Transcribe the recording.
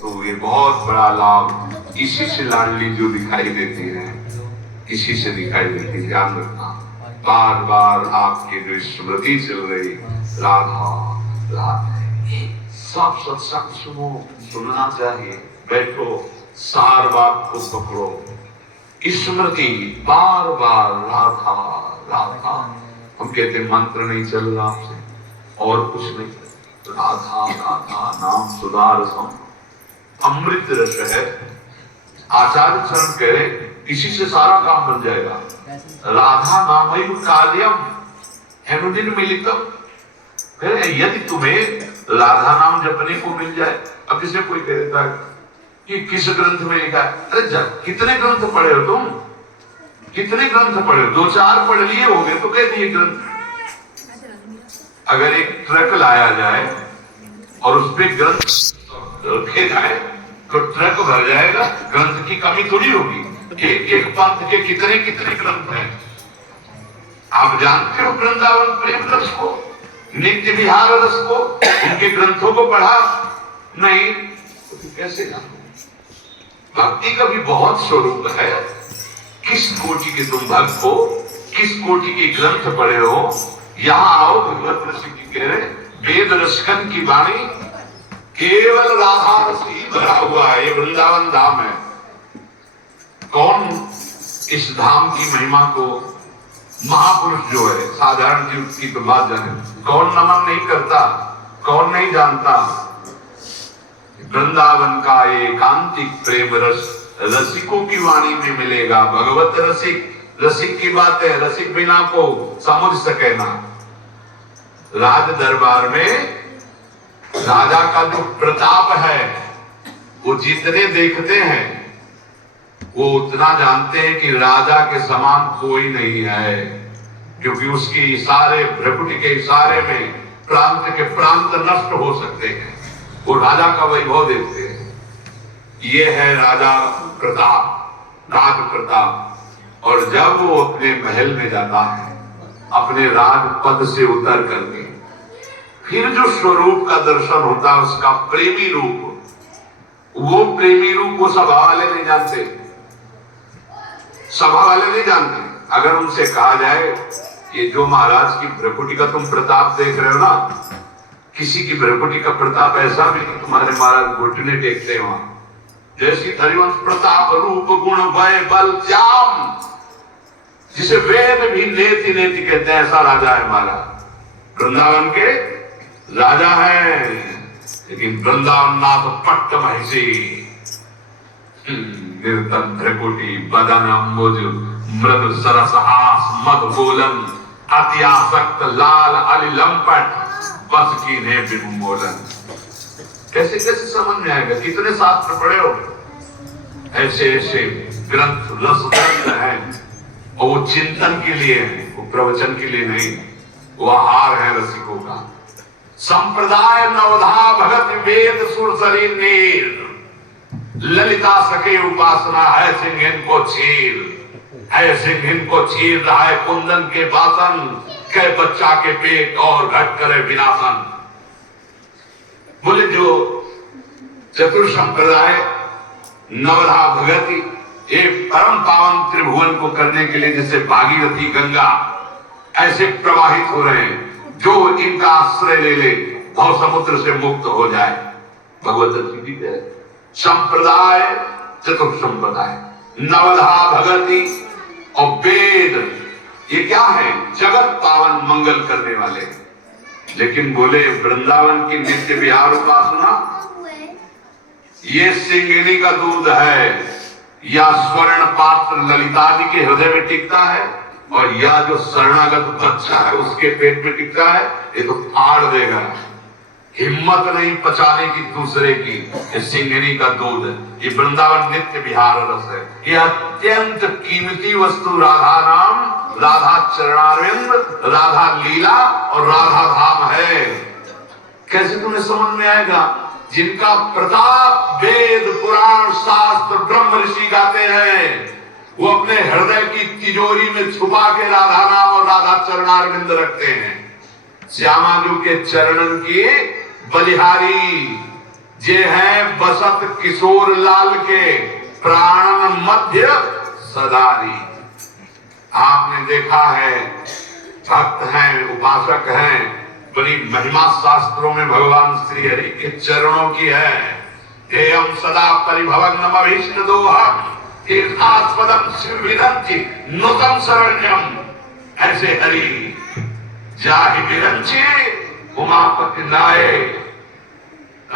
तो ये बहुत बड़ा लाभ इसी से लाडली जो दिखाई देती है, इसी से दिखाई देती है। ध्यान रखना, बार बार आपकी जो स्मृति चल रही, राधा राधा, सब सत्संग सुनो, सुनना चाहिए। बैठो, सार बात को पकड़ो, स्मृति बार बार राधा राधा। हम कहते मंत्र नहीं चल रहा आपसे, और कुछ नहीं, राधा राधा नाम सुधारसम, अमृत रस है। आचार्य चरण कह रहे इसी से सारा काम बन जाएगा। राधा नामैव कार्यम अनुदिन मिलितम। यदि तुम्हें राधा नाम जपने को मिल जाए, अब जिसे कोई कह देता है कि किस ग्रंथ में लिखा है, अरे जब कितने ग्रंथ पढ़े हो तुम, कितने ग्रंथ पढ़े हो? 2-4 पढ़ लिए होंगे तो कह दिए ग्रंथ। अगर एक ट्रक लाया जाए और उस पे ग्रंथ रखे जाए तो ट्रक भर जाएगा, ग्रंथ की कमी थोड़ी होगी। एक पंथ के कितने कितने ग्रंथ हैं। आप जानते हो वृंदावन प्रेम रस को, नित्य विहार रस को, उनके ग्रंथों को पढ़ा नहीं तो कैसे जानो? भक्ति का भी बहुत स्वरूप है। किस कोटि के तुम भक्त हो, किस कोटि के ग्रंथ पढ़े हो, यहां आओ। भगवत रस की कह रहे वेद रसकन की वाणी, केवल राधा रस ही भरा हुआ है। ये वृंदावन धाम है। कौन इस धाम की महिमा को, महापुरुष जो है, साधारण जीव की तो बात जाने, कौन नमन नहीं करता, कौन नहीं जानता? वृंदावन का एकांतिक प्रेम रस रसिकों की वाणी में मिलेगा। भगवत रसिक, रसिक की बात है, रसिक बिना को समझ सके ना। राज दरबार में राजा का जो प्रताप है, वो जितने देखते हैं वो उतना जानते हैं कि राजा के समान कोई नहीं है, क्योंकि उसके इशारे, भ्रकुटी के इशारे में प्रांत के प्रांत नष्ट हो सकते हैं। वो राजा का वैभव देखते हैं। ये है राजा प्रताप, राज प्रताप। और जब वो अपने महल में जाता है, अपने राज पद से उतर करके, फिर जो स्वरूप का दर्शन होता है उसका प्रेमी रूप, वो प्रेमी रूप वो सभा वाले नहीं जानते, सभा वाले नहीं जानते। अगर उनसे कहा जाए ये जो महाराज की भ्रकुटी का तुम प्रताप देख रहे हो ना, किसी की भ्रकुटी का प्रताप ऐसा भी नहीं, तुम्हारे महाराज घुटने टेकते हैं वहां। जैसी हरिवंश प्रताप रूप गुण भय बल श्याम, जिसे वेद भी नेति नेति कहते हैं, ऐसा राजा है हमारा। वृंदावन के राजा है, लेकिन वृंदावन नाथ पट्ट महिषी, निर्तन त्रिकुटी बदन अम्बुज मृद सरस हास मद बोलन, अति आसक्त लाल अली लंपट बस की ने बिमोलन। कैसे कैसे समझ में आएगा? कितने शास्त्र पढ़े हो? ऐसे ऐसे ग्रंथ, रस ग्रंथ हैं, और वो चिंतन के लिए है, वो प्रवचन के लिए नहीं। वो आहार है रसिकों का। संप्रदाय नवधा भगत वेद सुर शरीर नीर, ललिता सके उपासना है सिंहिन को चीर, है सिंहिन को चीर रहा है कुंदन के बासन, के बच्चा के पेट और घट करे विनाशन। बोले जो चतुर संप्रदाय नवधा भगति, ये परम पावन त्रिभुवन को करने के लिए जैसे भागीरथी गंगा ऐसे प्रवाहित हो रहे हैं, जो इनका आश्रय ले ले भव समुद्र से मुक्त हो जाए। भगवत गीता संप्रदाय, चतुर्थ संप्रदाय, नवधा भगति और वेद, ये क्या है? जगत पावन मंगल करने वाले। लेकिन बोले वृंदावन की नित्य विहार उपासना, ये सिंगिनी का दूध है, या स्वर्ण पात्र ललिता जी के हृदय में टिकता है, और या जो शरणागत बच्चा है उसके पेट में टिकता है, ये तो फाड़ देगा। हिम्मत नहीं पचाने की दूसरे की। ये सिंघनी का दूध है, ये वृंदावन नित्य विहार रस है। ये अत्यंत कीमती वस्तु राधा नाम, राधा चरणारविंद, राधा लीला और राधा धाम है। कैसे तुम्हें समझ में आएगा? जिनका प्रताप वेद पुराण शास्त्र ब्रह्म ऋषि गाते हैं, वो अपने हृदय की तिजोरी में छुपा के राधा नाम और राधा चरणारविंद रखते हैं। श्यामा जी के चरणन की बलिहारी जे है बसत किशोर लाल के प्राण मध्य सदारी। आपने देखा है, भक्त हैं, उपासक हैं, बड़ी महिमा शास्त्रों में भगवान श्री हरि के चरणों की है। एवं सदा परिभवग्नम अभीष्ट दोहम तीर्थास्पदम शिव विरंचि नुतम शरण्यम। ऐसे हरि जाहि विरंचि उमापति नाये